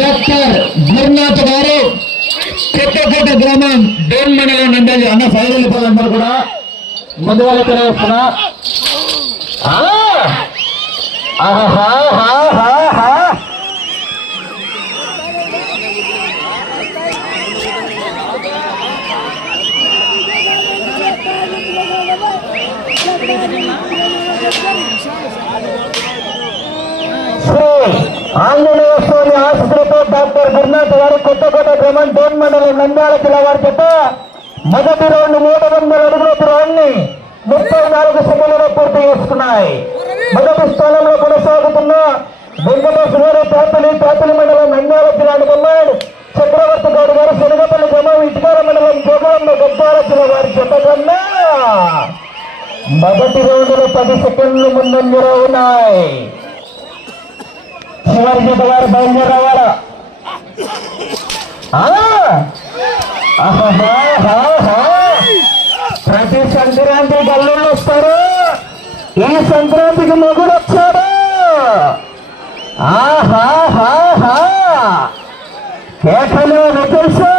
Doctor Gurunath garu Kothakota గ్రామం డోన్ మండలం నందలి అన్న ఫైనల్ వాళ్ళందరూ కూడా. ముందు వాళ్ళ తెలియస్తున్నా శ్రీ ఆంజనేయ స్వామి ఆశీస్సులతో డాక్టర్ గురునాథ్ గారు కొత్తకోట గ్రామం డోన్ మండలం నంద్యాల జిల్లా వారి చేత మొదటి రౌండ్ మూడు వందల అడుగుల దూరాన్ని ముప్పై నాలుగు సెకండ్లలో పూర్తి చేసుకున్నాయి. మొదటి స్థానంలో కొనసాగుతున్న వెంకటేష్ గారు తాతలి పేపలి మండలం నంద్యాల జిల్లాకు ఉన్నాడు చక్రవర్తి గౌడ్ గారు శనగపల్లి గ్రామం ఇటుకాల మండలం జోగవన్న గొప్పాల జిల్లా వారి చేత కన్నా మొదటి రౌండ్లో పది సెకండ్లు ముందంజలో ఉన్నాయి. చివరి జత వారు బయలుదేరవాలా ఆ? ప్రతి సంక్రాంతి గల్లుళ్ళు వస్తారు. ఈ సంక్రాంతికి మొగుడు వచ్చాడు ఆహాహాహా. కేకలు తెలుసు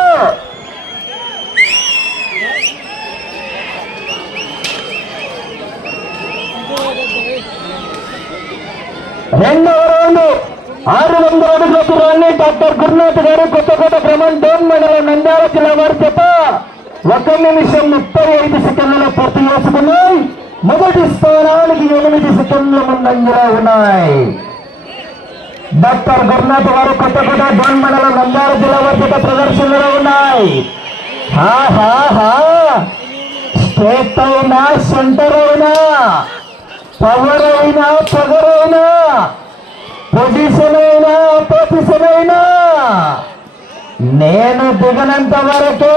రెండవ రౌండ్ ఆరు వందల అడుగుల దూరాన్ని డాక్టర్ గురునాథ్ గారు కొత్తకోట క్రమం డోన్ మండలం నంద్యాల జిల్లా వారి చేత ఒక నిమిషం ముప్పై ఐదు సెకండ్లలో పూర్తి చేసుకున్నాయి. మొదటి స్థానానికి ఎనిమిది సెకండ్ల ముందంజలో ఉన్నాయి. డాక్టర్ గురునాథ్ గారు కొత్తకోట డోన్ మండలం నంద్యాల జిల్లా వారి చేత ప్రదర్శనలో ఉన్నాయి. స్టేట్ అయినా సెంటర్ అయినా పవర్ అయినా పగరైనా పొజిషన్ అయినా పొజిషన్ అయినా నేను దిగనంత వరకే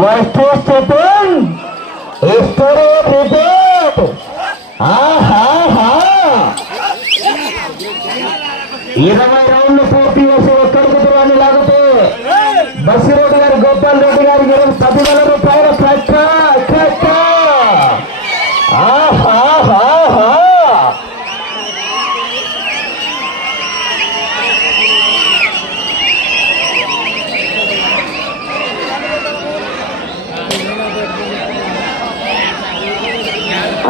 వస్తూ స్థితం ఇస్తారు రిపీట్ ఆహాహా ఇరవై రౌండ్లు పూర్తి చేసి ఒక్కడికి దూరాన్ని లాగితే బసిరెడ్డి గారు గోపాల్ రెడ్డి గారికి ఇరవై పదివేల రూపాయల కట్ట కట్ట ఆహాహాహా.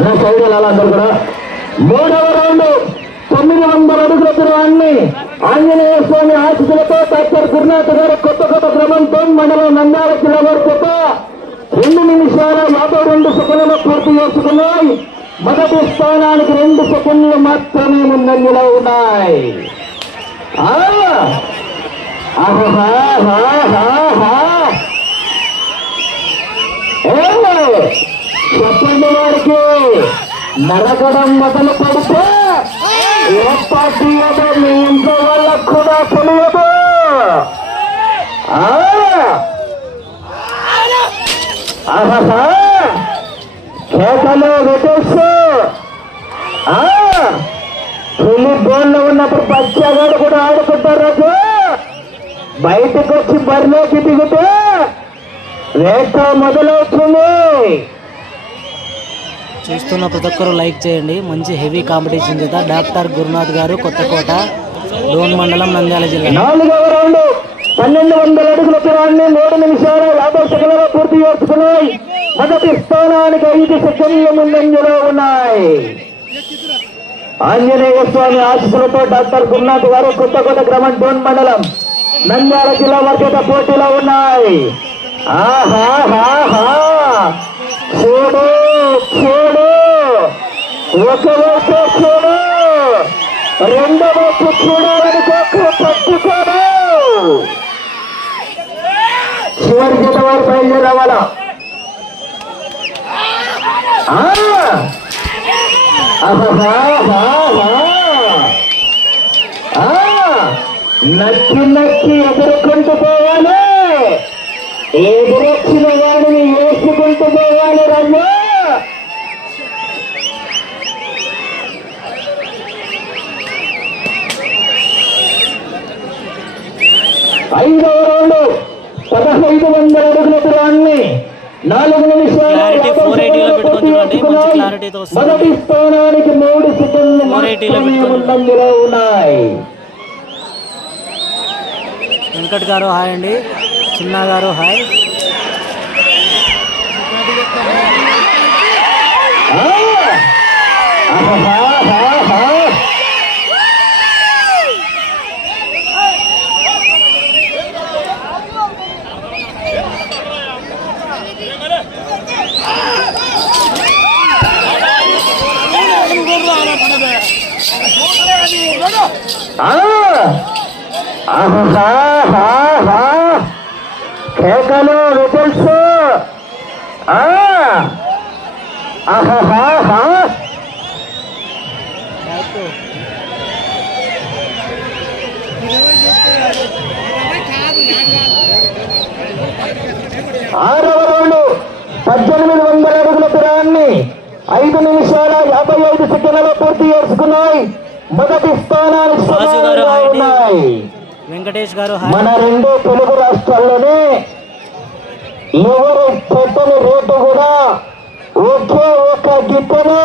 అలా సైడ్ వెళ్ళాలి అందరూ కూడా మూడవ రౌండ్ తొమ్మిది వందల అడుగుల దూరాన్ని ఆంజనేయ స్వామి ఆశీస్సులతో డాక్టర్ గురునాథ్ గారు కొత్త కొత్త క్రమంతో మండలం నంద్యాల జిల్లా వరకు రెండు నిమిషాల యాభై రెండు సెకండ్లు పూర్తి చేసుకున్నాయి. మొదటి స్థానానికి రెండు సెకండ్లు మాత్రమే ముందంజలో ఉన్నాయి. ఆ! ఆహాహాహాహా. చెప్పండి వారికి నరగడం మొదలు పడితే ఏ మీ ఇంట్లో వాళ్ళకు కూడా తెలియదు. ఆ! ఆహాహా. వెటేస్తూ పులి బోన్లో ఉన్నప్పుడు పచ్చగాడు కూడా ఆడుకుంటారు రాజు. బయటకు వచ్చి బరిలోకి దిగితే రేఖ మొదలవుతుంది. చూస్తున్న ప్రతి ఒక్కరు లైక్ చేయండి. మంచి హెవీ కాంపిటీషన్ చేత డాక్టర్ గురునాథ్ గారు కొత్తకోట డోన్ మండలం నంద్యాల జిల్లా. నాలుగవ రౌండ్ పన్నెండు వందల అడుగుల దూరాన్ని మూడు నిమిషాలు యాభై సెకండ్లలో పూర్తి చేసుకున్నాయి. మొదటి స్థానానికి ఐదు సెకండ్ల ముందంజలో ఉన్నాయి. ఆంజనేయ స్వామి ఆశీస్సులతో డాక్టర్ గురునాథ్ గారు కొత్తకోట గ్రామం డోన్ మండలం నంద్యాల జిల్లా వర్గత పోటీలో ఉన్నాయి. ఆహా చూడు చూడు ఒకవైపు చూడు రెండవ వైపు చూడాలని కోక పట్టుకోడు చివరి జత వారు బయలుదేరవాలా? నచ్చి నచ్చి ఎదుర్కొంటూ పోవాలి. ఎదురు ఐదవ రౌండ్ పదహైదు వందల అడుగుల దూరాన్ని నాలుగు నిమిషాలు Clarity యాభై 480 లో సెకండ్లు పూర్తి పెట్టుకొని చూడండి. మంచి చేసుకున్నాయి. clarity తో వస్తుంది. మొదటి స్థానానికి మూడు సెకండ్లు. ముందంజలో ఉన్నాయి వెంకట్ గారు హాయ్ అండి చిన్న గారు హాయ్ ఆ! కేకలు రిజల్ట్స్! ఆరవ రౌండ్ పద్దెనిమిది వందల అడుగుల దూరాన్ని ఐదు నిమిషాల యాభై ఐదు సెకండ్లలో పూర్తి చేసుకున్నాయి మొదటి స్థానానికి. ఉన్నాయి వెంకటేష్ గారు మన రెండు తెలుగు రాష్ట్రాల్లోనే ఎవరు పెట్టని రేటు కూడా ఒకే ఒక గిట్టను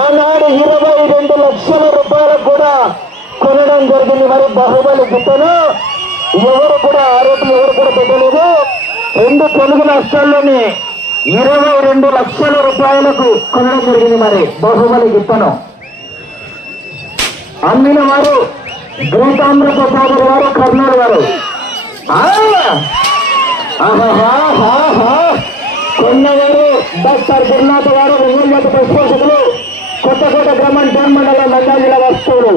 ఆనాడు ఇరవై రెండు లక్షల రూపాయలకు కూడా కొనడం జరిగింది. మరి బాహుబలి గిట్టను ఎవరు కూడా ఆరోపణ ఎవరు కూడా పెట్టలేదు. రెండు తెలుగు రాష్ట్రాల్లోనే ఇరవై రెండు లక్షల రూపాయలకు కొనడం జరిగింది. మరి బాహుబలి గిట్టను. అమ్మిన వారు గీతాంధ్ర ప్రసాద్ గారు కర్నూలు గారు! కొన్నవారు డాక్టర్ గురునాథ్ గారు రంగులగడ్డ పరిశోధకులు కొత్తకోట గ్రామం టౌన్ మండలం జిల్లా వస్తువులు.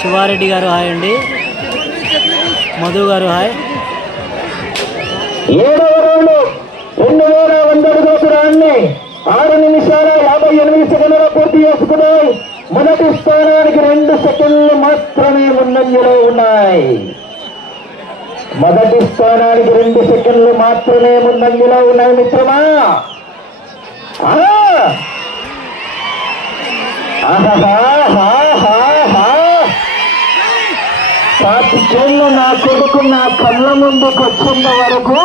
శివారెడ్డి గారు హాయ్ అండి. మధు గారు హాయ్. ఏడవ రౌండ్ రెండు వేల వంద అడుగుల దూరాన్ని ఆరు నిమిషాల యాభై ఎనిమిది సెకండ్లలో పూర్తి చేసుకున్నాయి మొదటి స్థానానికి రెండు సెకండ్లు మాత్రమే ముందంజలో ఉన్నాయి. మొదటి స్థానానికి రెండు సెకండ్లు మాత్రమే ముందంజలో ఉన్నాయి మిత్రమా? పాతికేళ్ళు నా కొడుకు నా కళ్ళ ముందుకు వచ్చిన వరకు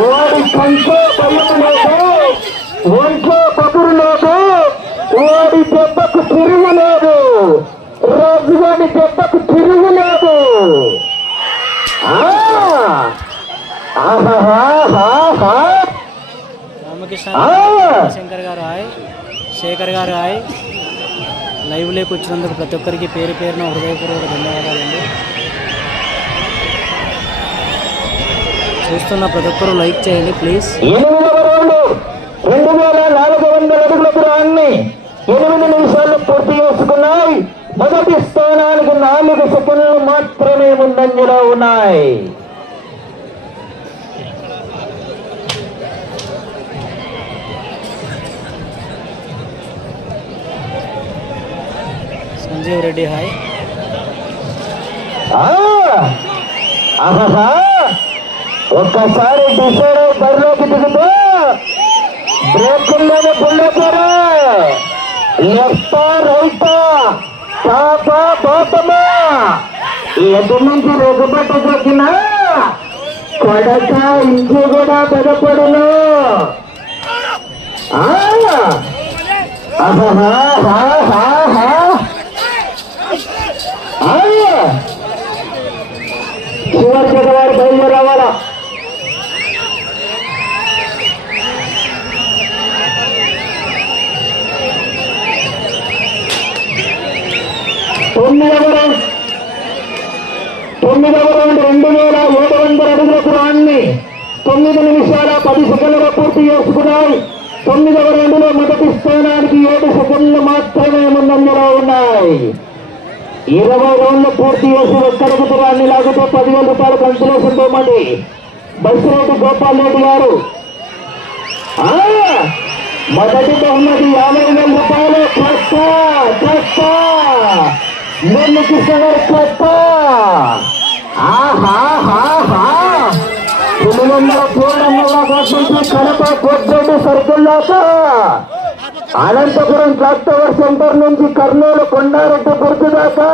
వాడి కంట్లో భయం లేదు ఒంట్లో బదురు లేదు వాడి దెబ్బకు తిరుగు లేదు రాజుగాడి దెబ్బకు తిరుగు లేదు! రామకృష్ణ! శంకర్ గారు హాయ్ శేఖర్ గారు హాయ్ లైవ్ లేకు వచ్చినందుకు ప్రతి ఒక్కరికి పేరు పేరున హృదయపూర్వక ధన్యవాదాలండి. చూస్తున్న ప్రతి ఒక్కరు లైక్ చేయండి ప్లీజ్ రౌండ్ వేల నాలుగు వందల అడుగుల దూరాన్ని ఎనిమిది నిమిషాలు పూర్తి చేసుకున్నాయి. మొదటి స్థానానికి నాలుగు సెకండ్లు మాత్రమే ముందంజలో ఉన్నాయి. సంజీవ్ రెడ్డి హాయ్ ఆ! ఆహాహా! ఒక్కసారి డిసైడ్ అయి బరిలోకి దిగుతూ బ్రేకుల్లోనే బుల్లెటారు లెఫ్ట్ రైట్ టాప్ బాటమా ఎటు నుంచి రెగుబట్ట దొక్కినా కొడక ఇంటి కూడా బెదపడును ఆ! ఆహాహాహాహా! ఆ! చివరి జత వారు బయలుదేరి రావాలా తొమ్మిదవ రౌండ్ తొమ్మిదవ రౌండ్ రెండు వేల ఏడు వందల అడుగుల దూరాన్ని తొమ్మిది నిమిషాల పది సెకండ్లుగా పూర్తి చేసుకున్నాయి. తొమ్మిదవ రెండులో మొదటి స్థానానికి ఏడు సెకండ్లు మాత్రమే ముందంజలో ఉన్నాయి. ఇరవై రౌండ్లు పూర్తి చేసి ఒక్కరికి దూరాన్ని లాగితే పదివేల రూపాయలు కన్సలేషన్ ఇవ్వమండి బస్సిరెడ్డి గోపాల్ రెడ్డి గారు. మొదటి బహుమతి యాభై వేల రూపాయలు. కొత్త కొత్త నెల్లి కృష్ణ గారు కొత్త ఆహాహాహా కడప కొద్దిరెడ్డి సర్కిల్ దాకా అనంతపురం క్లాక్ టవర్ సెంటర్ నుంచి కర్నూలు కొండారెడ్డి గుర్తు దాకా.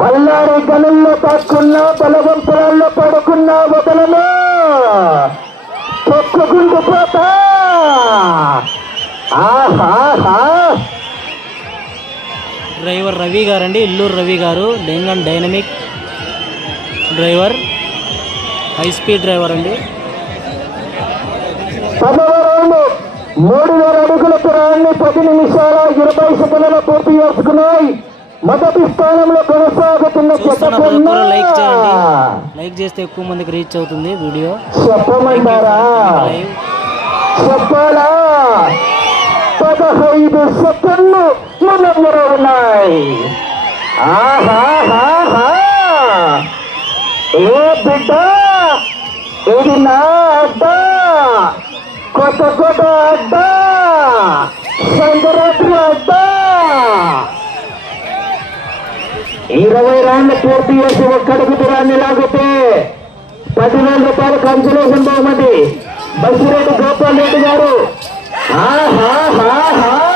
బళ్ళారి గనుల్లో తాక్కున్నా బలవంతురాల్లో పడుకున్నా వదలను. తొక్కుకుంటూ పోతా. ఆహాహా డ్రైవర్ రవి గారు అండి Illuru Ravi garu డెంగన్ dynamic driver. High speed driver అండి. మూడు వేల అడుగుల పురాన్ని పది నిమిషాల ఇరవై సెకండ్ల పూర్తి చేసుకున్నాయి. మొదటి స్థానంలో కొనసాగుతున్న లైక్ చేయండి. లైక్ చేస్తే ఎక్కువ మందికి రీచ్ అవుతుంది వీడియో. చెప్పమంటారా? చెప్పాలా? పదహైదు సెకండ్లు ముందంజలో ఉన్నాయి. ఆహాహాహా. ఏ బిడ్డ? ఇది నా అడ్డ. కొత్త కొత్త అడ్డ. సంగరాత్రి అడ్డ. ఇరవై రౌండ్లు పూర్తి చేసి ఒక్కడికి దూరాన్ని లాగితే పదివేల రూపాయలు కన్సలేషన్ బహుమతి. బస్సిరెడ్డి గోపాల్ రెడ్డి గారు. ఆహాహాహా.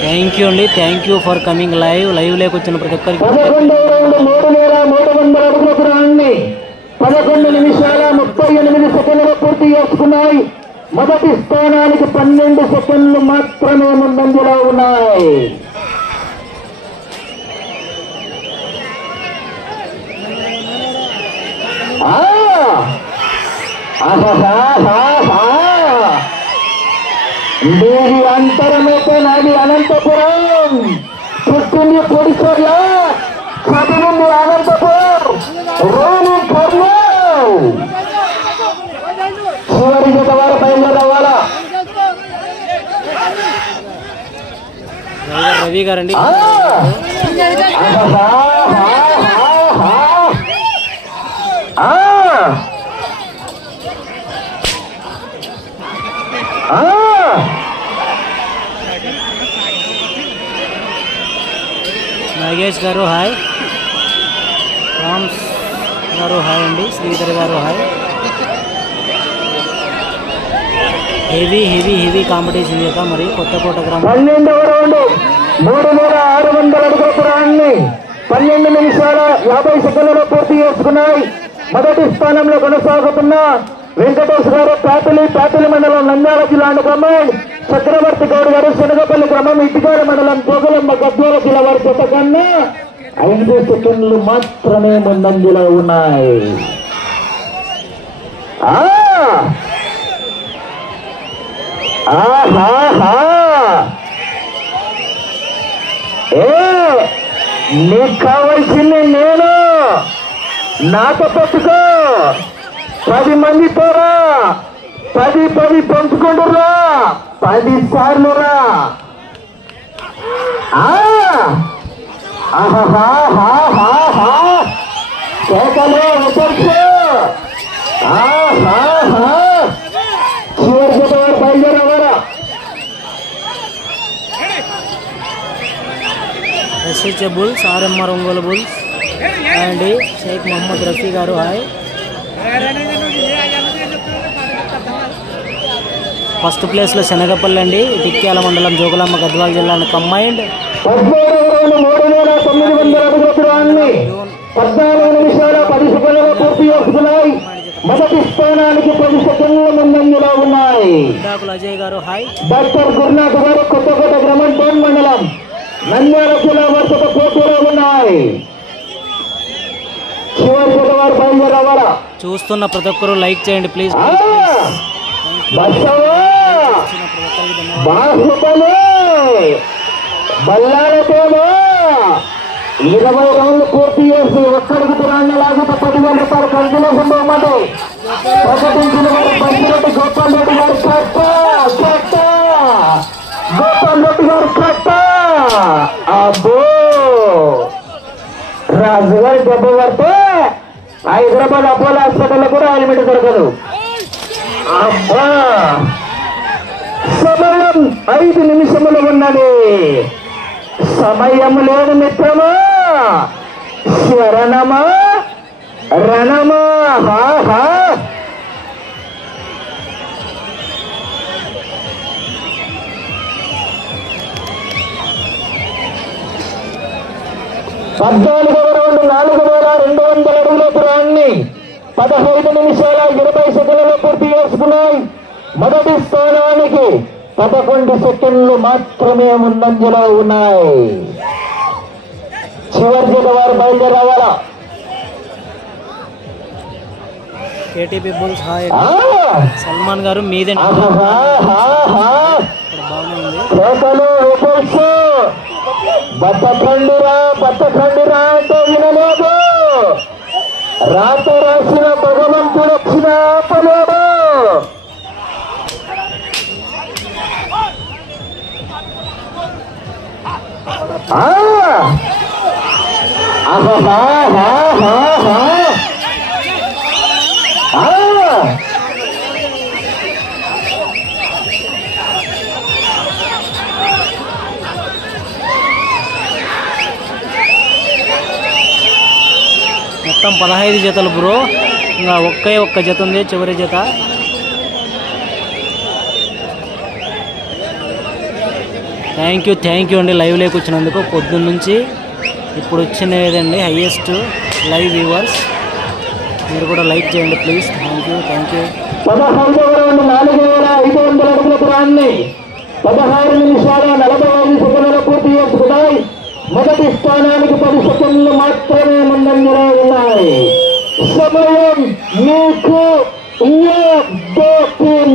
థ్యాంక్ యూ అండి. Thank you for coming live live లేక వచ్చిన ప్రతి ఒక్కరికి మూడు వేల మూడు వందల పదకొండు నిమిషాల పూర్తి చేసుకున్నాయి మొదటి స్థానానికి పన్నెండు సెకండ్లు మాత్రమే ముందంజలో ఉన్నాయి. ఆ! అంతరమైతే నాది అనంతపురం. పుట్టింది పొడిచర్ల. చదివింది అనంతపురం రోని కర్నూలు చివరి జత వారు బయలుదేరవాలా డ్రైవర్ రవి గారు అండి ఆ! ఆహాహాహాహా! ఆ! ఆ! నాగేష్ గారు హాయ్ రామ్స్ గారు హాయ్ అండి Sridhar garu hi heavy heavy heavy competition చేత మరి కొత్తకోట గ్రామం. పన్నెండవ రౌండ్. మూడు వేల ఆరు వందల అడుగుల పురాన్ని పన్నెండు నిమిషాల యాభై సెకండ్లలో పూర్తి చేసుకున్నాయి. మొదటి స్థానంలో కొనసాగుతున్న వెంకటేష్ గారు పాతలి పాతలి మండలం నంద్యాల జిల్లా కమాండ్ చక్రవర్తి గౌడ్ గారు శనగపల్లి క్రమం ఇటుకాల మండలం జోగులమ్మ గద్వాల జిల్లా వారి జత కన్నా ఐదు సెకండ్లు మాత్రమే ముందంజలో ఉన్నాయి. ఆహా ఏ నీకు కావలసింది నేను. నాతో పట్టుకో పది మంది పోరా. పది పది పంచుకుంటురా పది సార్లు రా. ఆ! ఆహాహాహాహా. ఆహా ఆహాహా చివరి జత వారు బయలుదేరవారా SHA bulls RMR Ongole bulls and Shaikh Mohammad Rafi garu hi. First ప్లేస్లో శనగపల్లి అండి టిక్యాల మండలం జోగులమ్మ గద్వాల జిల్లా కంబైండ్ పద్నాలుగు మూడు వేల తొమ్మిది వందల పద్నాలుగు నిమిషాల పది పూర్తి మొదటి స్థానానికి పది సెకండ్ల ముందంజలో ఉన్నాయి డాకుల అజయ్ గారు హాయ్. డాక్టర్ గురునాథ్ గారు కొత్తకోట గ్రామం టోన్ మండలం. నంద్యాల జిల్లా వరుసతో పోటీలో ఉన్నాయి. చివరి వారు చూస్తున్న ప్రతి ఒక్కరూ లైక్ చేయండి ప్లీజ్ బల్లాలతోనూ! ఇరవై రౌండ్లు పూర్తి చేసి ఒక్కడికి పురాణాలు లాగితే పదివేల రూపాయలు కన్సలేషన్ బహుమతి ప్రకటించిన బండిరెడ్డి గోపాల్ రెడ్డి గారు కట్ట గోపాల్ రెడ్డి గారు అబ్బో! రాజుగారి దెబ్బ పడితే హైదరాబాద్ అపోలో హాస్పిటల్లో కూడా ఆలిమిట్ దొరకదు. అబ్బా! సమయం ఐదు నిమిషములు ఉన్నది. సమయం లేదు మిత్రమా! శరణమా! రణమా! హా! పద్నాలుగవ రౌండ్ నాలుగు వేల రెండు వందల అడుగుల దూరాన్ని పదహైదు నిమిషాల ఇరవై సెకండ్లలో పూర్తి చేసుకున్నాయి. మొదటి స్థానానికి పదకొండు సెకండ్లు మాత్రమే ముందంజలో ఉన్నాయి. చివరి జత వారు బయలుదేరి రావాలా కేటీపీ బుల్స్ హాయ్. ఆ! సల్మాన్ గారు మీదే ఆహా. ఇక్కడ బాగానే ఉంది కేకలు విపుల్స్ బతకండిరా బతకండిరా అంటే వినలేదు. రాత రాసిన భగవంతుడు వచ్చిన ఆపలేడు ఆ! మొత్తం పదహైదు జతలు బ్రో. ఇంకా ఒక్కే ఒక్క జత ఉంది చివరి జత. థ్యాంక్ యూ థ్యాంక్ యూ అండి లైవ్ లేకు వచ్చినందుకు. పొద్దున్న నుంచి ఇప్పుడు వచ్చినదండి హయ్యెస్ట్ లైవ్ వ్యూవర్స్ మీరు కూడా లైక్ చేయండి please thank you thank you పదహారు నిమిషాల నలభై ఐదు సెకండ్లు పూర్తి చేసుకున్నాయి మొదటి స్థానానికి పది సెకండ్లు మాత్రమే ముందంజలో ఉన్నాయి. సమయం మీకు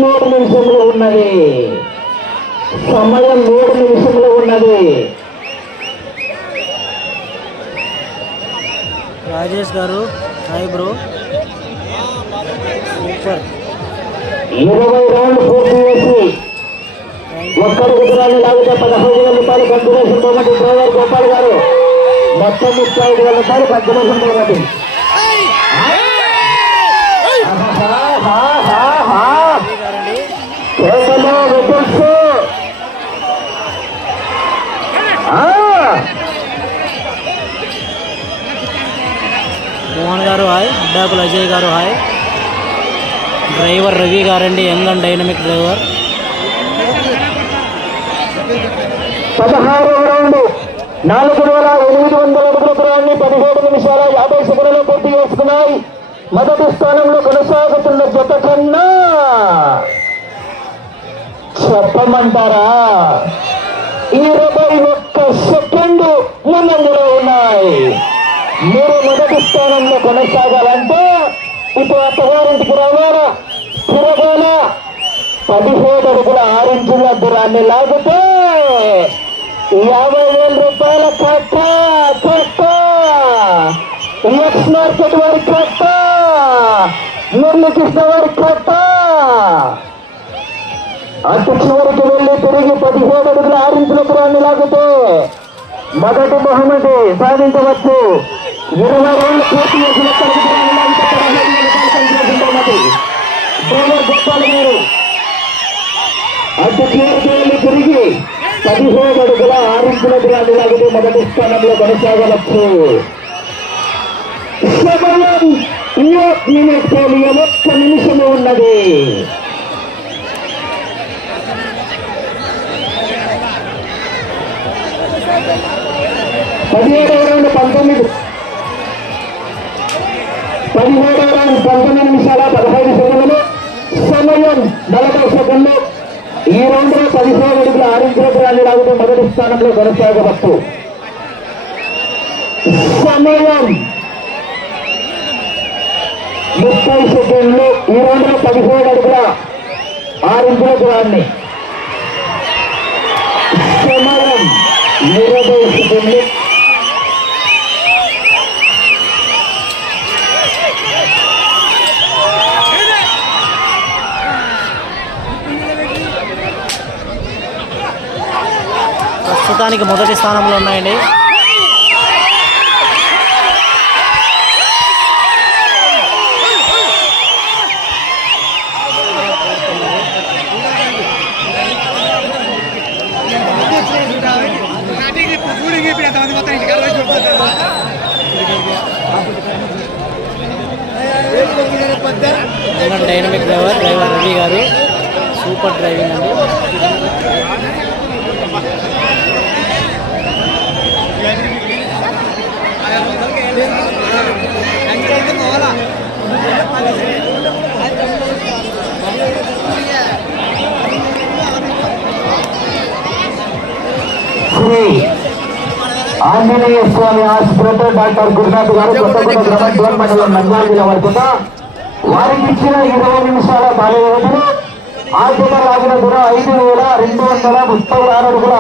మూడు నిమిషములు ఉన్నది? సమయం మూడు నిమిషములు ఉన్నది. Rajesh garu hi bro. Super ఇరవై రౌండ్ పూర్తి చేసి ఒక్కరు కుటుంబాన్ని లాగితే పదహైదు వేల రూపాయలు కన్సిడరేషన్ పోగొట్టి డ్రైవర్ గోపాల్ గారు. మొత్తం ముప్పై ఐదు వేల రూపాయలు కన్సిడరేషన్ పోగొట్టి. మోహన్ గారు హాయ్. అడ్డాకుల అజయ్ గారు హాయ్. డ్రైవర్ రవి గారండి యంగ్ అండ్ డైనమిక్ డ్రైవర్. పదహారవ రౌండ్. నాలుగు వేల ఎనిమిది వందల అడుగుల దూరాన్ని పదిహేడు నిమిషాల యాభై సెకండ్లలో పూర్తి చేసుకున్నాయి మొదటి స్థానంలో కొనసాగుతున్న జత కన్నా చెప్పమంటారా? ఇరవై ఒక్క సెకండ్ ముందంజలో ఉన్నాయి. మీరు మొదటి స్థానంలో కొనసాగాలంటే ఇప్పుడు అత్తగారింటికి రావాలా? తిరగాల? పదిహేడు అడుగుల ఆరించుల దూరాన్ని లాగితే యాభై వేల రూపాయల కట్ట కట్ట ఎక్స్ మార్కెట్ వారి కట్ట మురళీకృష్ణ వారి కట్ట అటు చివరికి వెళ్ళి తిరిగి పదిహేడు అడుగులు ఆరించిన దూరాన్ని లాగితే మొదటి బహుమతి సాధించవచ్చు. ఇరవై రెండు పూర్తి చేసిన బహుమతి గోపాల్ గారు. అటు చివరికి పదిహేను అడుగుల ఆరించుల దూరాన్ని లాగితే మొదటి స్థానంలో కొనసాగవచ్చు. సమయం మినిట్ ఒక్క నిమిషము ఉన్నది. పదిహేడవ రౌండ్ పంతొమ్మిది. పదిహేడవ రౌండ్ పంతొమ్మిది నిమిషాల పదహారు సెకండ్లు సమయం నలభై సెకండ్లు ఈ రౌండ్లో పదిహేడు అడుగుల ఆరించుల దూరాన్ని లాగితే మొదటి స్థానంలో కొనసాగవచ్చు. సమయం ముప్పై సెకండ్లు ఈ రోజున పదిహేడు అడుగుల ఆరింపుల దూరాన్ని. సమయం ఇరవై సెకండ్లు. ప్రస్తుతానికి మొదటి స్థానంలో ఉన్నాయండి. ఆంజనేయ స్వామి ఆసుపత్రితో డాక్టర్ గురునాథ్ గారు మండలం నంద్యాల జిల్లా వరకుట వారికి ఇచ్చిన ఇరవై నిమిషాల బాల్య వ్యవధిలో ఆర్థిక లాగిన దూరం ఐదు వేల రెండు వందల ముప్పై ఆరు అడుగుల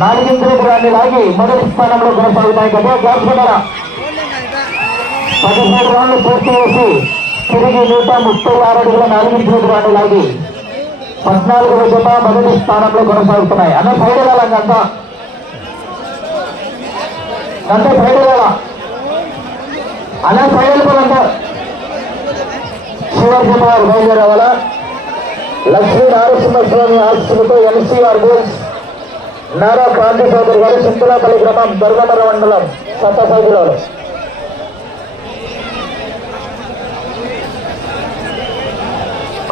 నాలుగింటి దూరాన్ని లాగి మొదటి స్థానంలో కొనసాగుతాయి. కదా జాగ్రత్త పదిహేడు రౌండ్లు పూర్తి చేసి తిరిగి నూట ముప్పై ఆరు అడుగుల నాలుగింటి దూరాన్ని లాగి పద్నాలుగు జత మొదటి స్థానంలో కొనసాగుతున్నాయి. అన్న సైడ్ వెళ్ళాలండి అంటే అంతా సైడ్ అలా సైడ్ వెళ్ళిపోవాలంటారు చివరి కుమార్ వారు బయలుదేరావాలా లక్ష్మీ నరసింహస్వామి ఆశీస్సులతో ఎన్సీఆర్ గోల్స్ నారా క్రాంతి సోదరు గారు సింతులాపల్లి గ్రామం దుర్గమర మండలం సత్తసాయి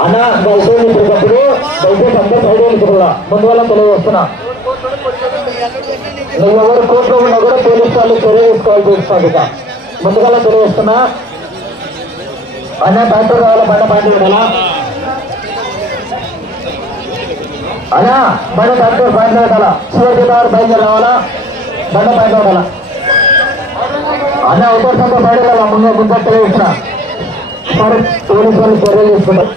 అన్న దయచేసి ఇప్పుడు దయచేసి అందరూ సైడ్ వెళ్ళిపోవాలా ముందు వల్ల తెలియజేస్తున్నా. నువ్వు ఎవరు కోర్టులో ఉన్నా కూడా పోలీసు వాళ్ళు చర్య తీసుకోవాల్సి వస్తుంది ఇక. ముందుగా తెలియజేస్తున్నా. అన్న డాక్టర్ కావాలా బండ పాయింట్ వినాలా అన్నా బండ డాక్టర్ పాయింట్ పెట్టాలా చివరి గారు బయలుదేరి రావాలా? బండ పాయింట్ ఉండాలా అన్న ఉత్తర సంత బయట ముందు ముందు తెలియజేస్తున్నా. పోలీసు వాళ్ళు చర్య తీసుకుంటారు.